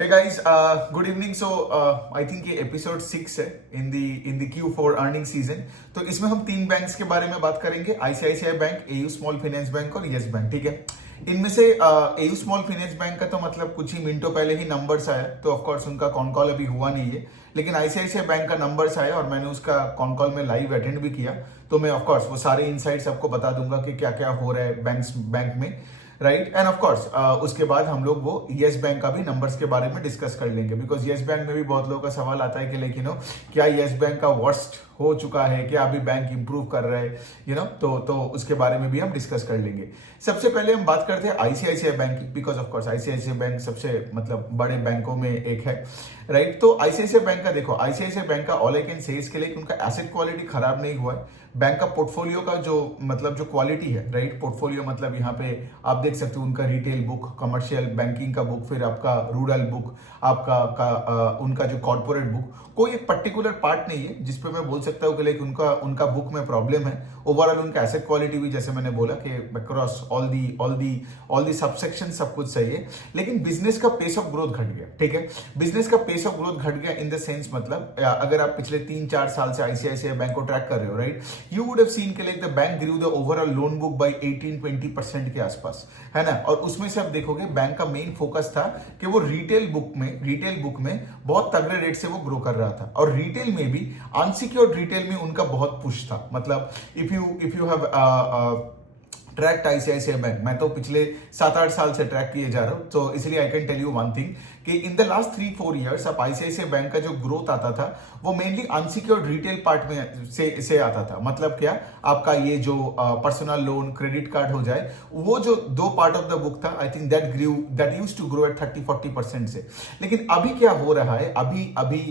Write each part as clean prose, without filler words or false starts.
Hey guys, good evening. So I think ये episode 6 है in the Q4 earning season. तो इसमें हम तीन बैंक्स के बारे में बात करेंगे, ICICI bank, AU small finance bank और यस बैंक। ठीक है, इनमें से एयू स्मॉल फाइनेंस बैंक का तो मतलब कुछ ही मिनटों पहले ही नंबर्स आया, तो ऑफ कोर्स उनका कॉन कॉल अभी हुआ नहीं है। लेकिन आईसीआईसीआई बैंक का नंबर्स आया और मैंने उसका कॉन कॉल में लाइव अटेंड भी किया, तो मैं ऑफ कोर्स वो सारे इनसाइट्स आपको बता दूंगा कि क्या क्या हो रहा है बैंक में, राइट। एंड ऑफ कोर्स उसके बाद हम लोग वो यस बैंक का भी नंबर्स के बारे में डिस्कस कर लेंगे, बिकॉज यस बैंक में भी बहुत लोगों का सवाल आता है कि लेकिन क्या यस बैंक का वर्स्ट हो चुका है, क्या अभी बैंक इंप्रूव कर रहा है, तो उसके बारे में भी हम डिस्कस कर लेंगे। सबसे पहले हम बात करते हैं आईसीआईसीआई बैंक की, because of course ICICI bank सबसे मतलब बड़े बैंकों में एक है, राइट। तो आईसीआईसीआई बैंक का देखो, आईसीआईसीआई बैंक का ऑल आई कैन से इसके लिए उनका एसेट क्वालिटी खराब नहीं हुआ है। बैंक का पोर्टफोलियो का जो क्वालिटी है, राइट, पोर्टफोलियो मतलब यहाँ पे आप देख सकते हो उनका रिटेल बुक, कमर्शियल बैंकिंग का बुक, फिर आपका रूरल बुक, उनका जो कॉर्पोरेट बुक, कोई एक पर्टिकुलर पार्ट नहीं है जिसपे मैं बोल सकता हूँ कि लाइक उनका बुक में प्रॉब्लम है। ओवरऑल उनका एसेट क्वालिटी भी, जैसे मैंने बोला कि अक्रॉस ऑल दी सबसेक्शन सब कुछ सही है। लेकिन बिजनेस का पेस ऑफ ग्रोथ घट गया। ठीक है, बिजनेस का पेस ऑफ ग्रोथ घट गया इन द सेंस, मतलब अगर आप पिछले 3-4 साल से आईसीआईसीआई बैंक को ट्रैक कर रहे हो, right, you would have seen के like the bank grew the overall loan book by 18-20% के आसपास, है ना। और उसमें से आप देखोगे बैंक का मेन फोकस था कि वो रिटेल बुक में बहुत तगड़े रेट से वो ग्रो कर रहा था, और रिटेल में भी अनसिक्योर्ड रिटेल में उनका बहुत पुश था। मतलब if you have tracked ICICI bank, मैं तो पिछले 7-8 साल से ट्रैक किए जा रहा हूं, तो इसलिए I can tell you one thing कि इन द लास्ट 3-4 ईयर्स अब आईसीआईसीआई बैंक का जो ग्रोथ आता था वो मेनली अनसिक्योर्ड रिटेल पार्ट में से आता था। मतलब क्या, आपका ये जो पर्सनल लोन, क्रेडिट कार्ड हो जाए, वो जो दो पार्ट ऑफ द बुक था, I think that used to grow at 30-40% से। लेकिन अभी क्या हो रहा है, अभी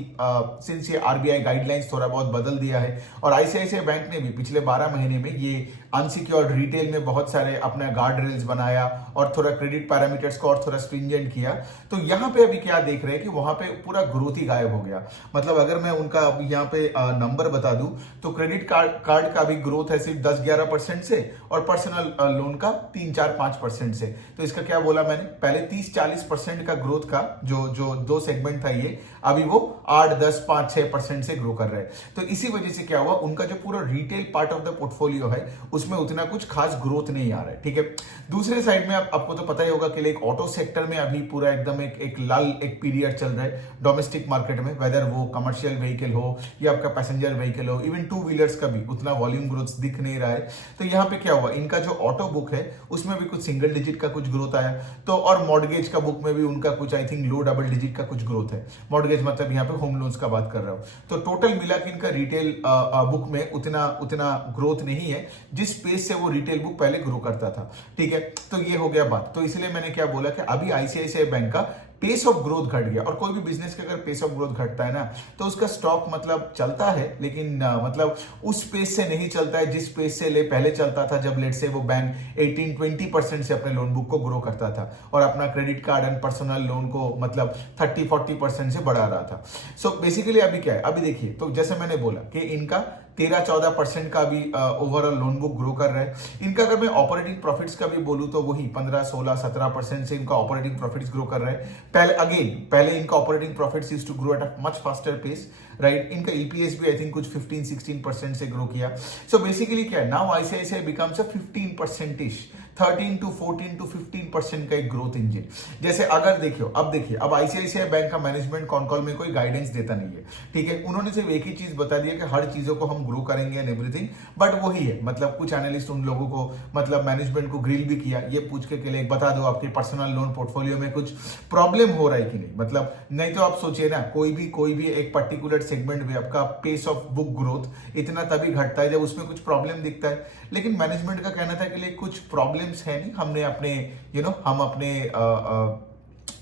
सिंस ये आरबीआई गाइडलाइंस थोड़ा बहुत बदल दिया है, और आईसीआईसीआई बैंक ने भी पिछले 12 महीने में ये अनसिक्योर्ड रिटेल में बहुत सारे अपना गार्ड रेल्स बनाया और थोड़ा क्रेडिट पैरामीटर्स को और थोड़ा स्ट्रिंजेंट किया। तो यहाँ पे अभी क्या देख रहे हैं कि वहां पे पूरा ग्रोथ ही गायब हो गया। मतलब अगर मैं उनका यहाँ पे नंबर बता दूं तो क्रेडिट कार्ड का भी ग्रोथ है सिर्फ 10-11% से, और पर्सनल लोन का 3-4-5% से। तो इसका क्या बोला मैंने, पहले 30-40% का ग्रोथ का जो दो सेगमेंट था, ये अभी वो 8-10-5-6% से ग्रो कर रहे हैं। तो इसी वजह से क्या हुआ, उनका जो पूरा retail part of the portfolio है उसमें उतना कुछ खास ग्रोथ नहीं आ रहा है। ठीक है, दूसरे साइड में आपको तो पता ही होगा कि एक ऑटो सेक्टर में अभी पूरा एकदम एक पीरियड चल रहा है डोमेस्टिक मार्केट में, वेदर वो कमर्शियल व्हीकल हो या आपका पैसेंजर व्हीकल हो, इवन टू व्हीलर्स का भी उतना वॉल्यूम ग्रोथ दिख नहीं रहा है। तो यहाँ पे क्या हुआ, इनका जो ऑटो बुक है उसमें भी कुछ सिंगल डिजिट का कुछ ग्रोथ आया, तो और मॉर्गेज का बुक में भी उनका कुछ I think low double digit का कुछ ग्रोथ है। मॉर्गेज मतलब यहाँ पे होम लोन्स का बात कर रहा हूँ। तो टोटल मिला के इनका रिटेल बुक में उतना ग्रोथ नहीं है जिस पेस से वो रिटेल बुक पहले ग्रो करता था। ठीक है, तो ये हो गया बात। तो इसलिए मैंने क्या बोला कि अभी आईसीआईसीआई बैंक का पेस ऑफ ग्रोथ घट गया, और कोई भी बिजनेस का अगर पेस ऑफ ग्रोथ घटता है ना, तो उसका स्टॉक मतलब चलता है, लेकिन मतलब उस पेस से नहीं चलता है जिस पेस से पहले चलता था, जब लेट से वो बैंक 18-20% से अपने लोन बुक को ग्रो करता था और अपना credit card and personal loan को मतलब 30-40% से बढ़ा रहा था। सो बेसिकली अभी क्या है, अभी देखिए, तो जैसे मैंने बोला कि इनका 13-14% का भी ओवरऑल लोन बुक ग्रो कर रहा है। इनका अगर मैं ऑपरेटिंग प्रॉफिट्स का भी बोलूं तो वही 15-16-17% से इनका ऑपरेटिंग प्रॉफिट्स ग्रो कर रहा है। पहले इनका operating profits used to grow at a much faster pace, right. इनका ईपीएस भी आई थिंक कुछ 15-16% से ग्रो किया। सो बेसिकली क्या है, नाउ आईसीआईसीआई बिकम्स अ 15%, 13-14-15% का एक ग्रोथ इंजन। जैसे अगर देखिए अब आईसीआईसीआई बैंक का मैनेजमेंट कॉन कॉल में कोई गाइडेंस देता नहीं है। ठीक है, उन्होंने सिर्फ एक ही चीज बता दिया कि हर चीजों को हम ग्रो करेंगे एंड एवरीथिंग, बट वही है, मतलब कुछ एनालिस्ट उन लोगों को मतलब मैनेजमेंट को ग्रिल भी किया, ये पूछ के लिए बता दो आपके पर्सनल लोन पोर्टफोलियो में कुछ प्रॉब्लम हो रहा है कि नहीं। मतलब नहीं तो आप सोचिए ना, कोई भी एक पर्टिकुलर सेगमेंट में आपका पेस ऑफ बुक ग्रोथ इतना तभी घटता है जब उसमें कुछ प्रॉब्लम दिखता है। लेकिन मैनेजमेंट का कहना था कि लिए कुछ प्रॉब्लम्स है नहीं, हमने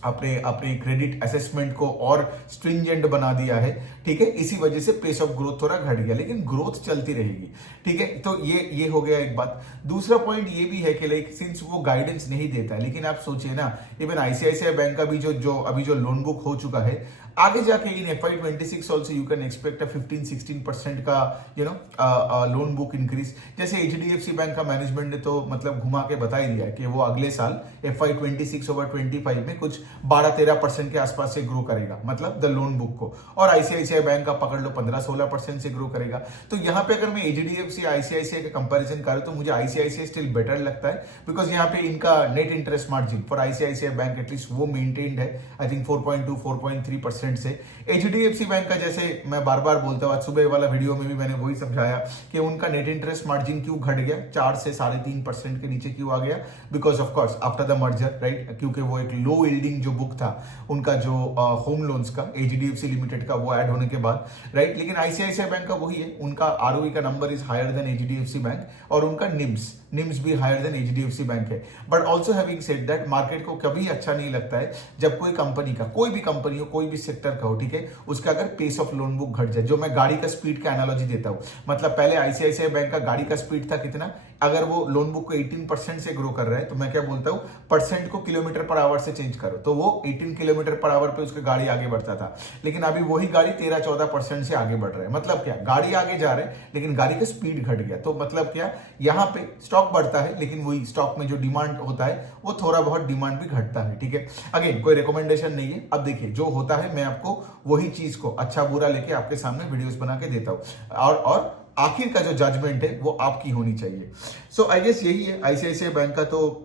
अपने क्रेडिट असेसमेंट को और स्ट्रिंजेंट बना दिया है। ठीक है, इसी वजह से पेस ऑफ ग्रोथ थोड़ा घट गया, लेकिन ग्रोथ चलती रहेगी। ठीक है, तो ये हो गया एक बात। दूसरा पॉइंट ये भी है कि लाइक सिंस वो गाइडेंस नहीं देता है, लेकिन आप सोचिए ना, इवन आईसीआईसीआई बैंक का भी जो लोन बुक हो चुका है, आगे जाके इन FY26 also you can expect 15-16% का लोन बुक इंक्रीज। जैसे एचडीएफसी बैंक का मैनेजमेंट ने तो मतलब घुमा के बता ही दिया कि वो अगले साल FY26 ओवर 25 में कुछ 12-13% के आसपास से ग्रो करेगा, मतलब द लोन बुक को। और आईसीआईसीआई बैंक का पकड़ लो 15-16% से ग्रो करेगा। तो यहाँ पे अगर मैं एचडीएफसी आईसीआईसीआई का कंपैरिजन करूं तो मुझे आईसीआईसीआई स्टिल बेटर लगता है, बिकॉज यहाँ पे इनका net interest margin for ICICI bank at least वो मेंटेन्ड है, आई थिंक 4.2-4.3% से। एचडीएफसी बैंक का जैसे मैं बार बार बोलता हूँ, आज सुबह वाला वीडियो में भी मैंने वही समझाया कि उनका नेट इंटरेस्ट मार्जिन क्यों घट गया, 4 से 3.5% के नीचे क्यों आ गया, because of course after the merger, right, क्योंकि वो एक लो यील्डिंग जो बुक था उनका, जो होम लोन्स का एचडीएफसी लिमिटेड का, वो ऐड होने के बाद, राइट। लेकिन आईसीआईसीआई बैंक का वही है, उनका आरओई का number is higher than HDFC bank और उनका निम्स भी हायर देन एचडीएफसी बैंक है। But also having said that, market को कभी अच्छा नहीं लगता है जब कोई कंपनी का, कोई भी कंपनी हो, कोई भी सेक्टर का हो, ठीक है, उसका अगर पेस ऑफ लोन बुक घट जाए। जो मैं गाड़ी का स्पीड का एनालॉजी देता हूं, मतलब पहले आईसीआईसीआई बैंक का गाड़ी का स्पीड था कितना, अगर वो लोन बुक को 18% से ग्रो कर रहा है तो मैं क्या बोलता हूं, परसेंट को किलोमीटर पर आवर से चेंज करो, तो वो 18 किलोमीटर पर आवर पे उसकी गाड़ी आगे बढ़ता था। लेकिन अभी वही गाड़ी 13-14% से आगे बढ़ रहा है। मतलब क्या, गाड़ी आगे जा रहा है लेकिन गाड़ी का स्पीड घट गया। तो मतलब क्या, यहाँ पे स्टॉक बढ़ता है लेकिन वही स्टॉक में जो डिमांड होता है वो थोड़ा बहुत डिमांड भी घटता है, ठीक है। अगेन कोई रिकमेंडेशन नहीं है, अब देखिए जो होता है मैं आपको वही चीज को अच्छा बुरा लेके आपके सामने वीडियोस बना के देता हूं, और आखिर का जो जजमेंट है वो आपकी होनी चाहिए। सो आई गेस यही है आईसीआईसीआई बैंक का। तो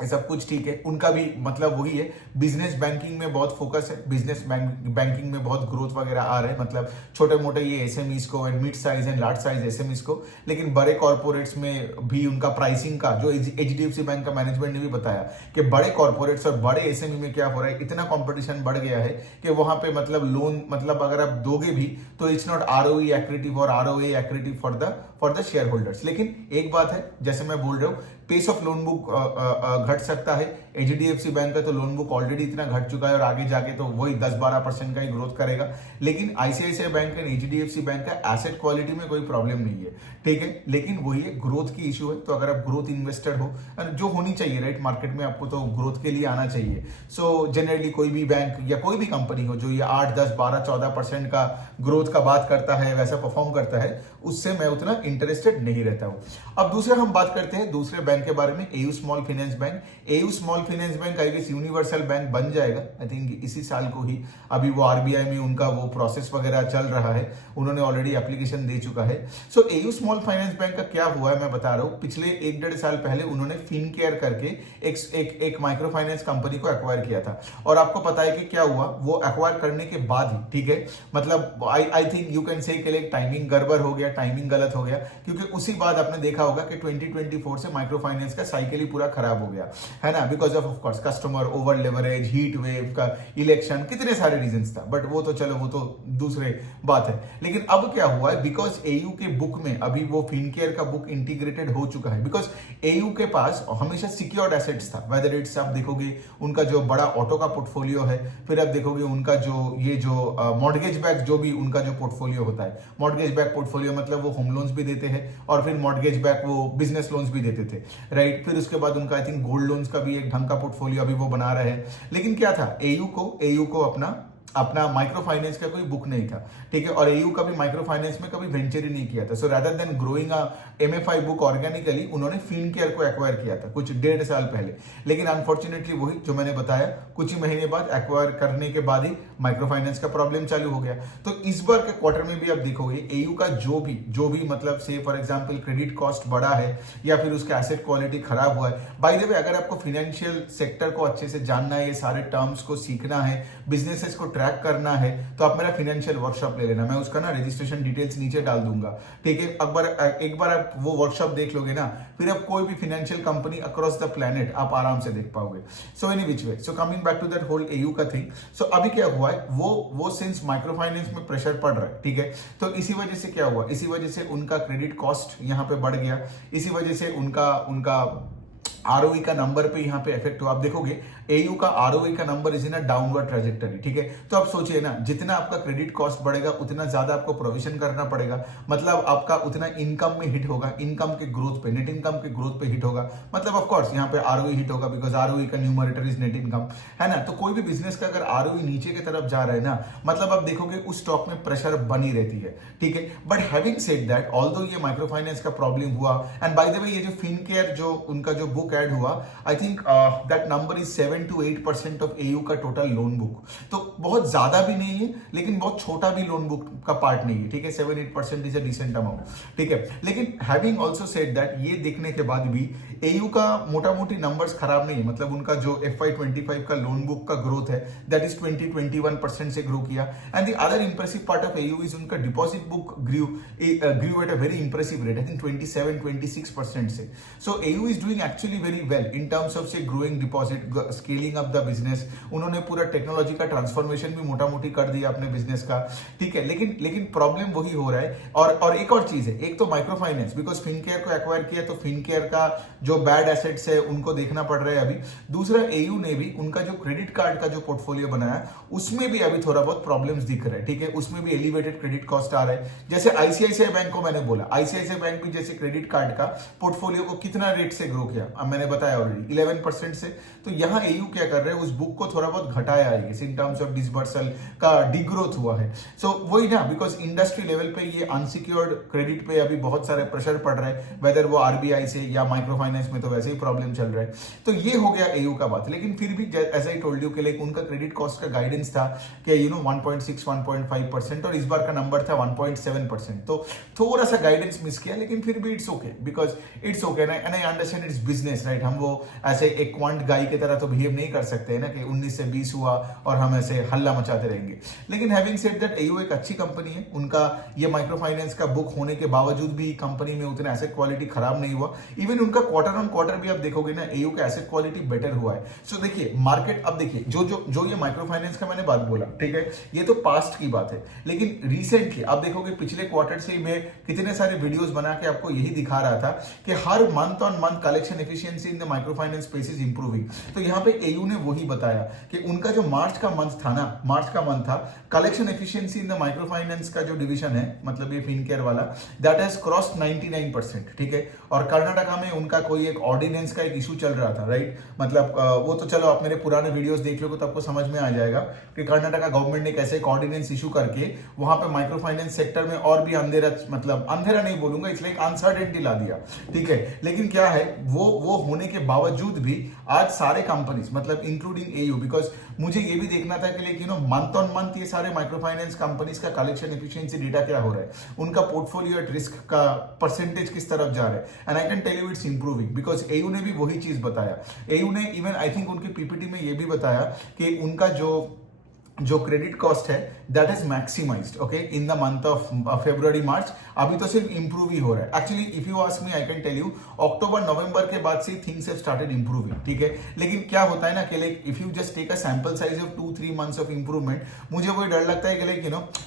सब कुछ ठीक है, उनका भी मतलब वही है, बिजनेस बैंकिंग में बहुत फोकस है, बिजनेस बैंकिंग में बहुत ग्रोथ वगैरह आ रहा है, मतलब छोटे मोटे ये एसएमईज को and mid size and large size SMEs को। लेकिन बड़े कॉर्पोरेट्स में भी उनका प्राइसिंग का, जो एचडीएफसी बैंक का मैनेजमेंट ने भी बताया कि बड़े कॉर्पोरेट्स और बड़े एसएमई में क्या हो रहा है, इतना कॉम्पिटिशन बढ़ गया है कि वहां पे मतलब लोन, मतलब अगर आप दोगे भी तो इट्स नॉट आरओई एक्रेटिव और ROA accretive for the share holders. लेकिन एक बात है, जैसे मैं बोल रहा हूं, पेस ऑफ लोन बुक घट सकता है। एचडीएफसी बैंक का तो लोन बुक ऑलरेडी इतना घट चुका है और आगे जाके तो वही 10-12% का ही ग्रोथ करेगा। लेकिन ICICI Bank and HDFC bank का एसेट क्वालिटी में कोई प्रॉब्लम नहीं है, ठीक है। लेकिन वही है, ग्रोथ की इश्यू है। तो अगर आप ग्रोथ इन्वेस्टर हो, जो होनी चाहिए, राइट, मार्केट में आपको तो ग्रोथ के लिए आना चाहिए। सो जनरली कोई भी बैंक या कोई भी कंपनी हो जो ये 8-10-12-14% का ग्रोथ का बात करता है, वैसा परफॉर्म करता है, उससे मैं उतना इंटरेस्टेड नहीं रहता हूं। अब दूसरा हम बात करते हैं दूसरे बैंक के बारे में, AU small finance bank. AU small finance bank I guess universal bank बन जाएगा, आई थिंक इसी साल को ही। अभी वो आरबीआई में उनका वो प्रोसेस वगैरह चल रहा है, उन्होंने ऑलरेडी एप्लीकेशन दे चुका है। सो एयू स्मॉल फाइनेंस बैंक का क्या हुआ है मैं बता रहा हूं। पिछले 1-1.5 साल पहले उन्होंने फिनकेयर करके एक माइक्रो फाइनेंस कंपनी को एक्वायर किया था। और आपको पता है कि क्या हुआ, वो एक्वायर करने के बाद ही, ठीक है, मतलब I think you can say के लिए टाइमिंग गड़बड़ हो गया, टाइमिंग गलत हो गया, क्योंकि उसी बाद आपने देखा होगा कि 2024 से माइक्रो फाइनेंस का साइकिल ही पूरा खराब हो गया है ना, because of course customer over leverage, heat wave का, इलेक्शन, कितने सारे रीजंस था। बट वो तो चलो, वो तो दूसरे बात है। लेकिन अब क्या हुआ है, बिकॉज एयू के बुक में अभी वो फिनकेयर का बुक इंटीग्रेटेड हो चुका है, बिकॉज एयू के पास हमेशा सिक्योर्ड एसेट्स था, वेदर इट्स, आप देखोगे उनका जो बड़ा ऑटो का पोर्टफोलियो है, फिर आप देखोगे उनका जो ये जो मॉर्गेज बैक, जो भी उनका जो पोर्टफोलियो होता है, मॉर्गेज बैक पोर्टफोलियो मतलब वो होम लोन्स भी देते हैं और फिर मॉर्गेज बैक वो बिजनेस लोन्स भी देते थे, राइट। फिर उसके बाद उनका आई थिंक गोल्ड लोन्स का भी एक ढंग का पोर्टफोलियो अभी वो बना रहे हैं। लेकिन क्या था, एयू को अपना माइक्रो फाइनेंस का कोई बुक नहीं था, ठीक है, और एयू का भी माइक्रो फाइनेंस में कभी वेंचर ही नहीं किया था। So rather than growing a MFI book organically, उन्होंने फिनकेयर को एक्वायर किया था कुछ 1.5 साल पहले। लेकिन अनफॉर्चुनेटली वही जो मैंने बताया, कुछ ही महीने बाद एक्वायर करने के बाद ही माइक्रो फाइनेंस का प्रॉब्लम चालू हो गया। तो इस बार के क्वार्टर में भी आप देखोगे एयू का जो भी मतलब से फॉर एग्जांपल क्रेडिट कॉस्ट बढ़ा है या फिर उसका एसेट क्वालिटी खराब हुआ है। बाय द वे, अगर आपको फाइनेंशियल सेक्टर को अच्छे से जानना है, ये सारे टर्म्स को सीखना है, बिजनेसेस को ट्रैक करना है, तो आप मेरा फाइनेंशियल वर्कशॉप ले लेना, मैं उसका ना रजिस्ट्रेशन डिटेल्स नीचे डाल दूंगा, ठीक है। एक बार आप वो वर्कशॉप देख लोगे ना, फिर आप कोई भी financial company across the planet आप आराम से देख पाओगे। So any which way, so coming back to that whole AU का थिंग। सो अभी क्या हुआ है, वो सिंस माइक्रो फाइनेंस में प्रेशर पड़ रहा है, ठीक है, तो इसी वजह से क्या हुआ, इसी वजह से उनका क्रेडिट कॉस्ट यहां पे बढ़ गया, इसी वजह से उनका आरओई का नंबर पे यहां पे इफेक्ट हुआ। आप देखोगे एयू का आरओई का number is in a downward trajectory, ठीक है। तो आप सोचिए ना, जितना आपका क्रेडिट कॉस्ट बढ़ेगा उतना ज्यादा आपको प्रोविजन करना पड़ेगा, मतलब आपका उतना इनकम में हिट होगा, इनकम के ग्रोथ पे, नेट इनकम के ग्रोथ पे हिट होगा, मतलब ऑफ कोर्स यहाँ पे आरओई हिट होगा, बिकॉज आरओई का न्यूमरेटर इज नेट इनकम, है ना। तो कोई भी बिजनेस का अगर आरओई नीचे की तरफ जा रहा है ना, मतलब आप देखोगे उस स्टॉक में प्रेशर बनी रहती है, ठीक है। But having said that, although ये माइक्रो फाइनेंस का प्रॉब्लम हुआ, एंड बाय द वे ये जो फिनकेयर जो उनका जो बुक बुक ऐड हुआ, आई think that number is 7 to 8% of AU का टोटल लोन बुक। तो बहुत ज्यादा भी नहीं है लेकिन बहुत छोटा भी लोन बुक का पार्ट नहीं है, ठीक है। 7-8% इज अ डिसेंट अमाउंट, ठीक है। लेकिन हैविंग ऑल्सो सेड दैट, ये देखने के बाद भी एयू का मोटा मोटी नंबर्स खराब नहीं है। मतलब उनका जो FY25 का लोन बुक का ग्रोथ है दैट इज 20-21% से ग्रो किया। And the other impressive part of AU is उनका deposit book grew at a very impressive rate, I think 27-26% से। So AU is doing actually very well in terms of say growing deposit, scaling up the business. उन्होंने पूरा technology का transformation भी मोटा मोटी कर दिया अपने बिजनेस का, ठीक है। लेकिन प्रॉब्लम वही हो रहा है। और एक और चीज है, एक तो माइक्रो फाइनेंस, बिकॉज फिनकेयर को एक्वायर किया तो फिनकेयर का जो बैड एसेट्स है उनको देखना पड़ रहा है अभी। दूसरा, एयू ने भी उनका जो क्रेडिट कार्ड का जो पोर्टफोलियो बनाया उसमें भी अभी थोड़ा बहुत प्रॉब्लम्स दिख रहा है, ठीक है। उसमें भी एलिवेटेड क्रेडिट कॉस्ट आ रहा है। जैसे आईसीआईसीआई बैंक को मैंने बोला, आईसीआईसीआई बैंक भी जैसे क्रेडिट कार्ड का पोर्टफोलियो को कितना रेट से ग्रो किया, अब मैंने बताया ऑलरेडी 11% से। तो यहां एयू क्या कर रहे हैं, उस बुक को थोड़ा बहुत घटाया है इन टर्म्स ऑफ डिसबर्सल का डिग्रोथ हुआ है। सो वही ना, बिकॉज इंडस्ट्री लेवल पे ये अनसिक्योर्ड क्रेडिट पे अभी बहुत सारे प्रेशर पड़ रहा है, वेदर वो आरबीआई से या माइक्रो फाइनेंस में तो वैसे ही प्रॉब्लम चल रहा है। तो ये हो गया एयू का बात। लेकिन फिर भी एज आई टोल्ड यू कि लाइक उनका क्रेडिट कॉस्ट का गाइडेंस था कि 1.6-1.5% और इस बार का नंबर था 1.7%। तो थोड़ा सा गाइडेंस मिस किया, लेकिन फिर भी it's okay, because it's okay and I understand it's business, right. हम वो ऐसे एक क्वांट गाई की तरह तो बिहेव नहीं कर सकते है ना कि 19 से 20 हुआ और हम ऐसे हल्ला मचाते रहेंगे। लेकिन हैविंग सेड दैट, एयू एक अच्छी कंपनी है। उनका ये माइक्रो फाइनेंस का बुक होने के बावजूद भी कंपनी में उतना एसेट क्वालिटी खराब नहीं हुआ। इवन उनका क्वार्टर ऑन क्वार्टर भी आप देखोगे ना, एयू का एसेट क्वालिटी बेटर हुआ है। सो देखिए मार्केट, अब देखिए जो ये माइक्रो फाइनेंस का मैंने बात बोला, ठीक है, ये तो पास्ट की बात है। लेकिन रिसेंटली आप देखोगे पिछले क्वार्टर से मैं कितने सारे वीडियोस बना के आपको यही दिखा रहा था कि हर month on month collection efficiency in the micro finance space is improving. तो यहाँ पे एयू ने वही बताया कि उनका जो मार्च का मंथ था ना, मार्च का मंथ था, collection efficiency in the micro finance का जो डिवीजन है, मतलब ये फिनकेयर वाला, दैट हैज क्रॉस्ड 99%, ठीक है। और कर्नाटका में उनका कोई एक ऑर्डिनेंस का एक इशू चल रहा था, राइट। मतलब वो तो चलो आप मेरे पुराने वीडियोस देख लोगे तो आपको समझ में आ जाएगा कि कर्नाटका गवर्नमेंट ने कैसे एक ऑर्डिनेंस इशू करके वहां पे माइक्रो फाइनेंस सेक्टर में और भी अंधेरा, मतलब अंधेरा नहीं बोलूंगा, इसलिए एक अनसर्टेनिटी ला दिया, ठीक है। लेकिन क्या है, वो होने के बावजूद भी आज सारे कंपनीज, मतलब इंक्लूडिंग एयू, बिकॉज मुझे ये भी देखना था कि लेकिन मंथ ऑन मंथ ये सारे माइक्रो फाइनेंस कंपनीज का कलेक्शन एफिशिएंसी डेटा क्या हो रहा है, उनका पोर्टफोलियो एट रिस्क का परसेंटेज किस तरफ जा रहा है। And I can tell you it's improving, because AU ने भी वही चीज बताया। एयू ने इवन आई थिंक उनकी पीपीटी में ये भी बताया कि उनका जो क्रेडिट कॉस्ट है that is maximised, okay, in the month of February March. अभी तो सिर्फ इंप्रूव ही हो रहा है। Actually if you ask me, I can tell you, अक्टूबर नवंबर के बाद से थिंग्स हैव स्टार्टेड इंप्रूविंग, ठीक है। लेकिन क्या होता है ना कि like if you just take a sample size of 2-3 months of improvement, मुझे वही डर लगता है कि लाइक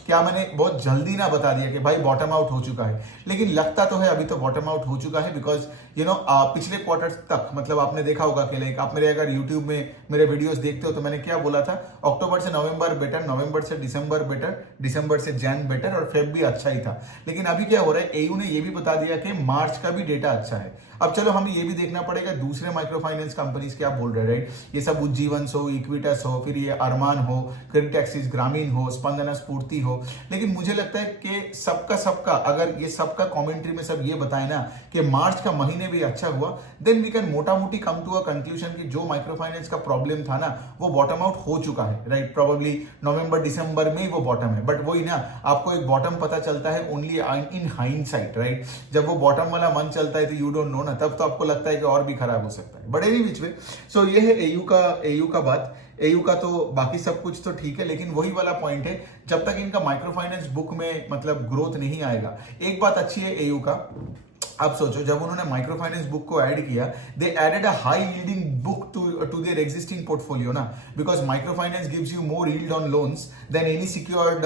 क्या मैंने बहुत जल्दी ना बता दिया कि भाई बॉटम आउट हो चुका है। लेकिन लगता तो है अभी तो बॉटम आउट हो चुका है, बिकॉज पिछले क्वार्टर तक, मतलब आपने देखा होगा कि लाइक आप मेरे अगर यूट्यूब में मेरे वीडियोस देखते हो तो मैंने क्या बोला था, अक्टूबर से नवंबर बेटर, नवंबर से दिसंबर बेटर, दिसंबर से जैन बेटर और फेब भी अच्छा ही था। लेकिन अभी क्या हो रहा है, एयू ने ये भी बता दिया कि मार्च का भी डेटा अच्छा है। अब चलो हमें ये भी देखना पड़ेगा दूसरे माइक्रो फाइनेंस कंपनीज क्या बोल रहे हैं, राइट। ये सब उज्जीवन हो, इक्विटस हो, फिर ये अरमान हो, क्रेडिट एक्सिस ग्रामीण हो, स्पंदना स्फूर्ति हो। लेकिन मुझे लगता है कि सबका अगर ये सबका कमेंट्री में सब ये बताए ना कि मार्च का महीने भी अच्छा हुआ, देन वी कैन मोटा मोटी कम टू अ कंक्लूजन कि जो माइक्रो फाइनेंस का प्रॉब्लम था ना वो बॉटम आउट हो चुका है, राइट। प्रोबेबली नवंबर दिसंबर में ही वो बॉटम है, बट वही ना, आपको एक बॉटम पता चलता है ओनली इन हाइंडसाइट, राइट। जब वो बॉटम वाला मंथ चलता है तो यू डोंट नो ना, तब तो आपको लगता है कि और भी खराब हो सकता है। बट एनी विच वे, सो ये है एयू का बात। एयू का तो बाकी सब कुछ तो ठीक है, लेकिन वही वाला पॉइंट है, जब तक इनका माइक्रो फाइनेंस बुक में मतलब ग्रोथ नहीं आएगा। एक बात अच्छी है एयू का, अब सोचो जब उन्होंने माइक्रो फाइनेंस बुक को ऐड किया, they added a high yielding book to their existing portfolio ना, because micro finance gives you more yield on loans than any secured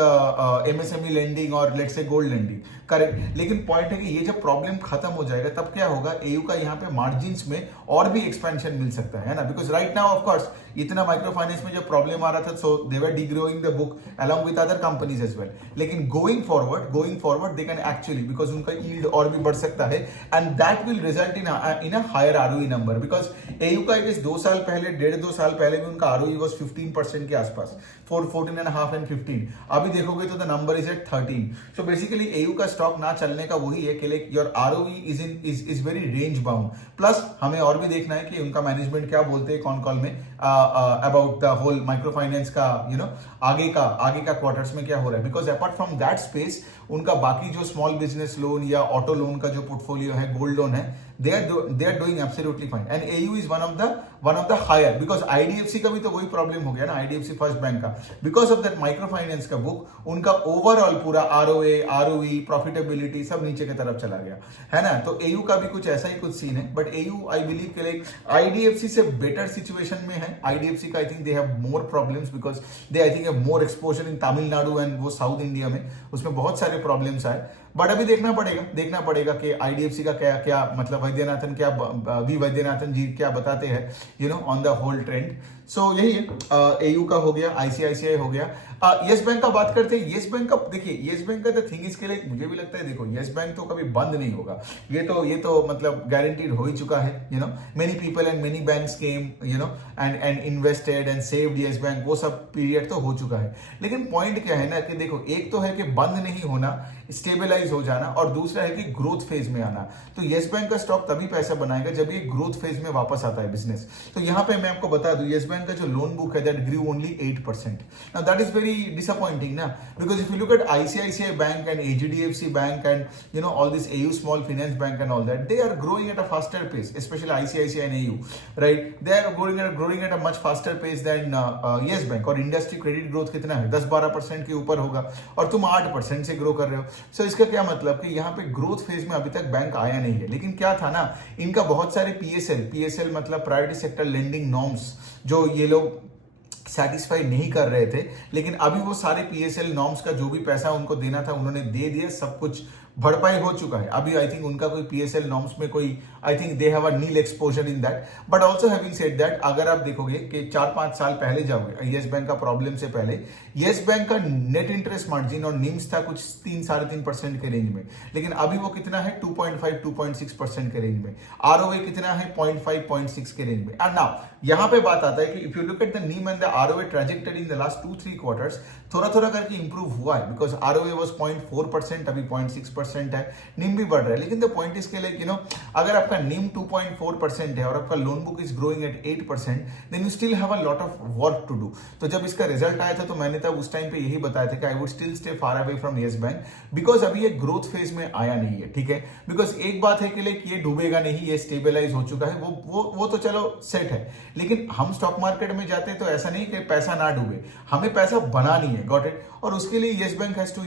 MSME lending और let's say gold lending, correct. लेकिन point है कि ये जब problem खत्म हो जाएगा तब क्या होगा, एयू का यहाँ पे मार्जिन्स में और भी एक्सपेंशन मिल सकता है ना, because right now of course इतना माइक्रो फाइनेंस में जब प्रॉब्लम आ रहा था, so they were degrowing the book along with other companies as well. लेकिन going forward they can actually, because उनका यील्ड और भी बढ़ सकता है and that will result in a higher ROE number. Because AU का इट इज 2 साल पहले, 1.5-2 साल पहले भी उनका आरओई वाज 15% के आसपास, 14.5 एंड 15। अभी देखोगे तो the number is at 13। So basically AU का स्टॉक ना चलने का वही है कि like your ROE is very range bound. Plus हमें और भी देखना है कि उनका मैनेजमेंट क्या बोलते हैं कॉन कॉल में about the whole micro finance का आगे का क्वार्टर्स में क्या हो रहा है। Because apart from that space उनका बाकी जो स्मॉल बिजनेस लोन या ऑटो लोन का जो पोर्टफोलियो है, गोल्ड लोन है, they are doing absolutely fine and AU is one of the higher, because IDFC का भी तो वही प्रॉब्लम हो गया ना, IDFC फर्स्ट बैंक का, because of that micro finance का बुक उनका ओवरऑल पूरा ROE प्रॉफिटेबिलिटी सब नीचे की तरफ चला गया है ना। तो AU का भी कुछ ऐसा ही कुछ सीन है, बट AU आई बिलीव के लाइक IDFC से बेटर सिचुएशन में है। IDFC का आई think they have more problems because they I think have more exposure in Tamil Nadu and वो साउथ इंडिया में, उसमें बहुत सारे प्रॉब्लम्स आए। बट अभी देखना पड़ेगा कि आईडीएफसी का क्या मतलब वैद्यनाथन जी क्या बताते हैं ऑन द होल ट्रेंड। सो यही है, एयू का हो गया, आईसीआईसीआई हो गया। यस बैंक का बात करते हैं। यस बैंक का देखिए, यस बैंक का द थिंग इसके लिए मुझे भी लगता है, देखो यस बैंक तो कभी बंद नहीं होगा, ये तो मतलब गारंटीड हो ही चुका है। Many people and many banks came and invested and saved yes bank, वो सब पीरियड तो हो चुका है। लेकिन पॉइंट क्या है ना कि देखो, एक तो है कि बंद नहीं होना, स्टेबलाइज हो जाना, और दूसरा है कि ग्रोथ फेज में आना। तो यस बैंक का स्टॉक तभी पैसा बनाएगा जब ये ग्रोथ फेज में वापस आता है बिजनेस। तो यहां पे मैं आपको बता दूं, यस बैंक का जो लोन बुक है that grew only 8%। Now that is very disappointing ना, because if you look at ICICI Bank and HDFC Bank and all this AU small finance Bank and all that, they are growing at a faster pace, specially ICICI and AU, right? They are growing at a much faster pace than Yes Bank. और industry credit growth कितना है? 10-12% के ऊपर होगा, और तुम 8% से grow कर रहे हो। सो इसका क्या मतलब कि यहाँ पे ग्रोथ फेज में अभी तक बैंक आया नहीं है। लेकिन क्या था ना, इनका बहुत सारे पीएसएल मतलब प्राइवेट सेक्टर लेंडिंग नॉर्म्स जो ये लोग सेटिस्फाई नहीं कर रहे थे, लेकिन अभी वो सारे पीएसएल नॉर्म्स का जो भी पैसा उनको देना था उन्होंने दे दिया, सब कुछ भरपाई हो चुका है। अभी आई थिंक उनका कोई पीएसएल नॉर्म्स में कोई, I think they have a nil exposure in that. But also having said that, अगर आप देखोगे कि 4-5 साल पहले जाओगे यस बैंक का प्रॉब्लम से पहले, यस बैंक का नेट इंटरेस्ट मार्जिन और निम्स था कुछ 3-3.5% के रेंज में, लेकिन अभी वो कितना है? 2.5-2.6% के रेंज में। आरओए कितना है? 0.5-0.6 के रेंज में। एंड नाउ यहां पे बात आता है कि if you look at the NIM and the ROA trajectory in the last 2-3 quarters, थोड़ा करके इंप्रूव हुआ है, बिकॉज आरओए वाज 0.4%, अभी 0.6% है, निम भी बढ़ रहा है। लेकिन द पॉइंट इसके लिए अगर आपका निम 2.4% है और आपका loan book is growing at 8%, then you still have a lot of work to do. तो जब इसका रिजल्ट आया था तो मैंने तब उस टाइम पे यही बताया था कि I would still stay far away from yes bank, because अभी ये ग्रोथ फेज में आया नहीं है, ठीक है? बिकॉज एक बात है कि लाइक ये डूबेगा नहीं, ये स्टेबलाइज हो चुका है, वो तो चलो सेट है। लेकिन हम स्टॉक मार्केट में जाते हैं तो ऐसा नहीं कि पैसा ना डूबे, हमें पैसा बनानी है, गॉट इट? और उसके लिए Yes bank has to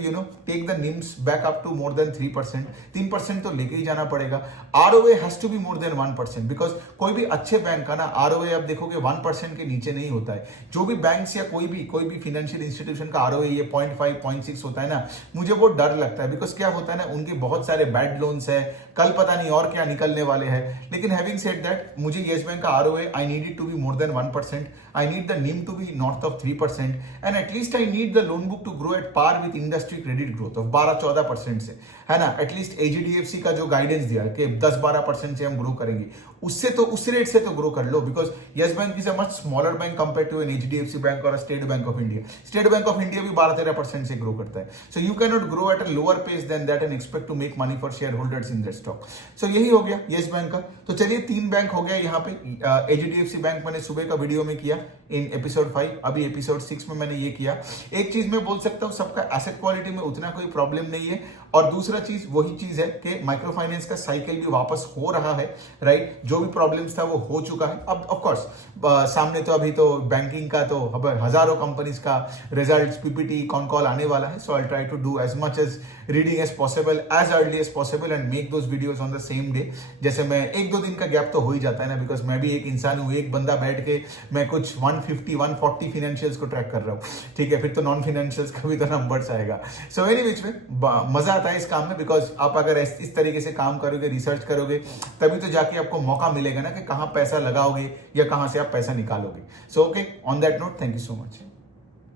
take the NIMs back up to more than 3%, 3% तो लेके ही जाना पड़ेगा। ROA has to be more than 1%, because कोई भी अच्छे बैंक का ना आरओए आप देखोगे 1% के नीचे नहीं होता है। जो भी बैंक्स या कोई भी फाइनेंशियल इंस्टीट्यूशन का आरओए ये 0.5-0.6 होता है ना, मुझे वो डर लगता है, बिकॉज क्या होता है ना, उनके बहुत सारे बैड लोन्स है, कल पता नहीं और क्या निकलने वाले हैं। लेकिन हैविंग सेड दैट, मुझे येस बैंक का ROA I need it to be more than 1%, I need the NIM to be north of 3%, and at least I need the loan book to grow at par with industry credit growth of 12-14% से, है ना? At least HDFC का जो guidance दिया है कि 10-12% से हम ग्रो करेंगे, उससे तो उस रेट से तो ग्रो कर लो, because Yes Bank is a much smaller bank compare to an HDFC bank और State Bank of India. State Bank of India भी 12-13% से ग्रो करता है। So you can not grow at a lower pace than that and expect to make money for share holders in that stock. सो यही हो गया yes Bank का। तो चलिए 3 बैंक हो गया यहाँ पे। एचडीएफसी बैंक मैंने सुबह का वीडियो में किया इन एपिसोड 5, अभी एपिसोड 6 में मैंने ये किया। एक चीज मैं बोल सकता हूँ, सबका एसेट क्वालिटी में उतना कोई प्रॉब्लम नहीं है, और दूसरा चीज वही चीज है कि माइक्रो फाइनेंस का साइकिल भी वापस हो रहा है, राइट? जो भी प्रॉब्लम्स था वो हो चुका है। अब ऑफ कोर्स सामने तो अभी तो बैंकिंग का तो हजारों कंपनीज का रिजल्ट्स, पीपीटी, कॉन कॉल आने वाला है। So I try to do as much as reading as possible, as early as possible, and make those videos on the same day. जैसे मैं 1-2 दिन का गैप तो हो ही जाता है ना, बिकॉज मैं भी एक इंसान हूँ, एक बंदा बैठ के मैं कुछ 150-140 फाइनेंशियल्स को ट्रैक कर रहा हूँ, ठीक है? फिर तो नॉन फाइनेंशियल्स का भी तो नंबर्स आएगा। सो एनीवेज में मजा आता है इस काम में, बिकॉज आप अगर इस तरीके से काम करोगे, रिसर्च करोगे, तभी तो जाके आपको मौका मिलेगा ना कि कहां पैसा लगाओगे या कहां से आप पैसा निकालोगे. So okay, on that note, thank you so much.